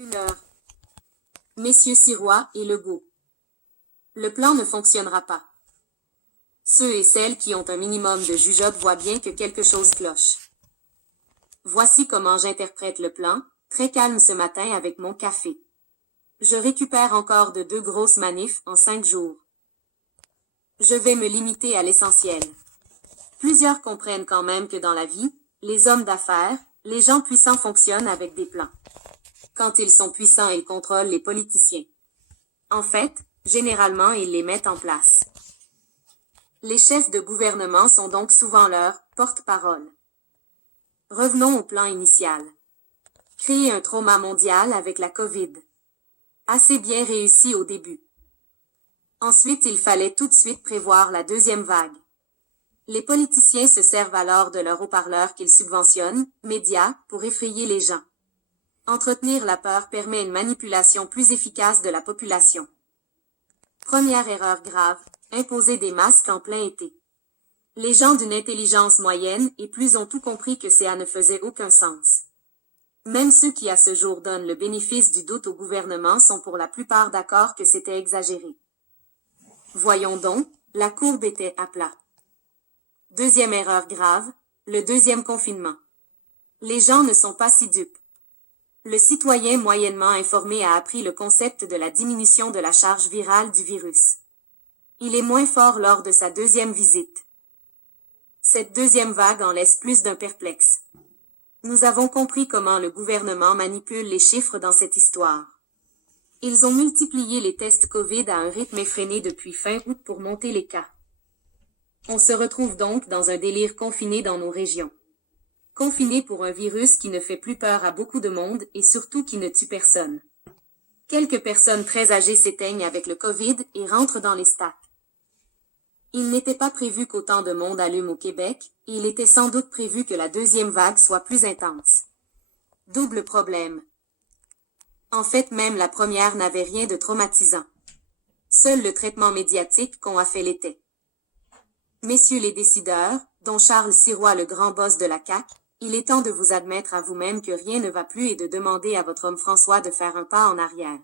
Une heure. Messieurs Sirois et Legault. Le plan ne fonctionnera pas. Ceux et celles qui ont un minimum de jugeote voient bien que quelque chose cloche. Voici comment j'interprète le plan, très calme ce matin avec mon café. Je récupère encore de 2 grosses manifs en 5 jours. Je vais me limiter à l'essentiel. Plusieurs comprennent quand même que dans la vie, les hommes d'affaires, les gens puissants fonctionnent avec des plans. Quand ils sont puissants, ils contrôlent les politiciens. En fait, généralement, ils les mettent en place. Les chefs de gouvernement sont donc souvent leurs porte-parole. Revenons au plan initial. Créer un trauma mondial avec la COVID. Assez bien réussi au début. Ensuite, il fallait tout de suite prévoir la deuxième vague. Les politiciens se servent alors de leurs haut-parleurs qu'ils subventionnent, médias, pour effrayer les gens. Entretenir la peur permet une manipulation plus efficace de la population. Première erreur grave, imposer des masques en plein été. Les gens d'une intelligence moyenne et plus ont tout compris que ça ne faisait aucun sens. Même ceux qui à ce jour donnent le bénéfice du doute au gouvernement sont pour la plupart d'accord que c'était exagéré. Voyons donc, la courbe était à plat. Deuxième erreur grave, le deuxième confinement. Les gens ne sont pas si dupes. Le citoyen moyennement informé a appris le concept de la diminution de la charge virale du virus. Il est moins fort lors de sa deuxième visite. Cette deuxième vague en laisse plus d'un perplexe. Nous avons compris comment le gouvernement manipule les chiffres dans cette histoire. Ils ont multiplié les tests COVID à un rythme effréné depuis fin août pour monter les cas. On se retrouve donc dans un délire confiné dans nos régions. Confiné pour un virus qui ne fait plus peur à beaucoup de monde et surtout qui ne tue personne. Quelques personnes très âgées s'éteignent avec le COVID et rentrent dans les stacks. Il n'était pas prévu qu'autant de monde allume au Québec, et il était sans doute prévu que la deuxième vague soit plus intense. Double problème. En fait, même la première n'avait rien de traumatisant. Seul le traitement médiatique qu'on a fait l'était. Messieurs les décideurs, dont Charles Sirois le grand boss de la CAQ, il est temps de vous admettre à vous-même que rien ne va plus et de demander à votre homme François de faire un pas en arrière.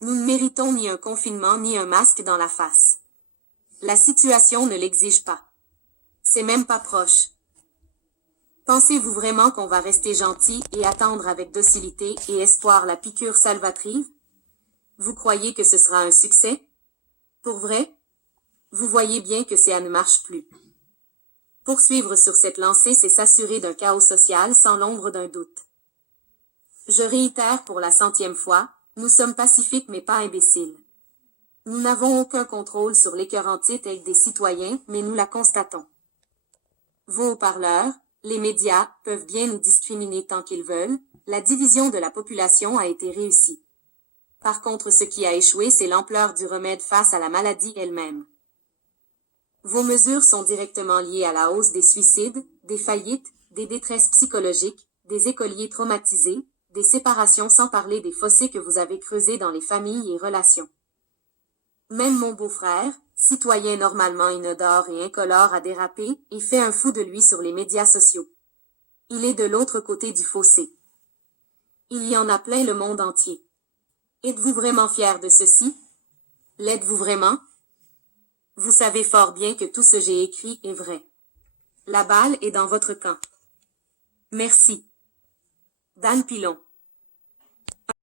Nous ne méritons ni un confinement ni un masque dans la face. La situation ne l'exige pas. C'est même pas proche. Pensez-vous vraiment qu'on va rester gentil et attendre avec docilité et espoir la piqûre salvatrice? Vous croyez que ce sera un succès? Pour vrai? Vous voyez bien que ça ne marche plus. Poursuivre sur cette lancée, c'est s'assurer d'un chaos social sans l'ombre d'un doute. Je réitère pour la 100e fois, nous sommes pacifiques mais pas imbéciles. Nous n'avons aucun contrôle sur l'écœurantite avec des citoyens, mais nous la constatons. Vos haut-parleurs, les médias, peuvent bien nous discriminer tant qu'ils veulent, la division de la population a été réussie. Par contre, ce qui a échoué, c'est l'ampleur du remède face à la maladie elle-même. Vos mesures sont directement liées à la hausse des suicides, des faillites, des détresses psychologiques, des écoliers traumatisés, des séparations sans parler des fossés que vous avez creusés dans les familles et relations. Même mon beau-frère, citoyen normalement inodore et incolore, a dérapé et fait un fou de lui sur les médias sociaux. Il est de l'autre côté du fossé. Il y en a plein le monde entier. Êtes-vous vraiment fier de ceci? L'êtes-vous vraiment? Vous savez fort bien que tout ce que j'ai écrit est vrai. La balle est dans votre camp. Merci. Dan Pilon.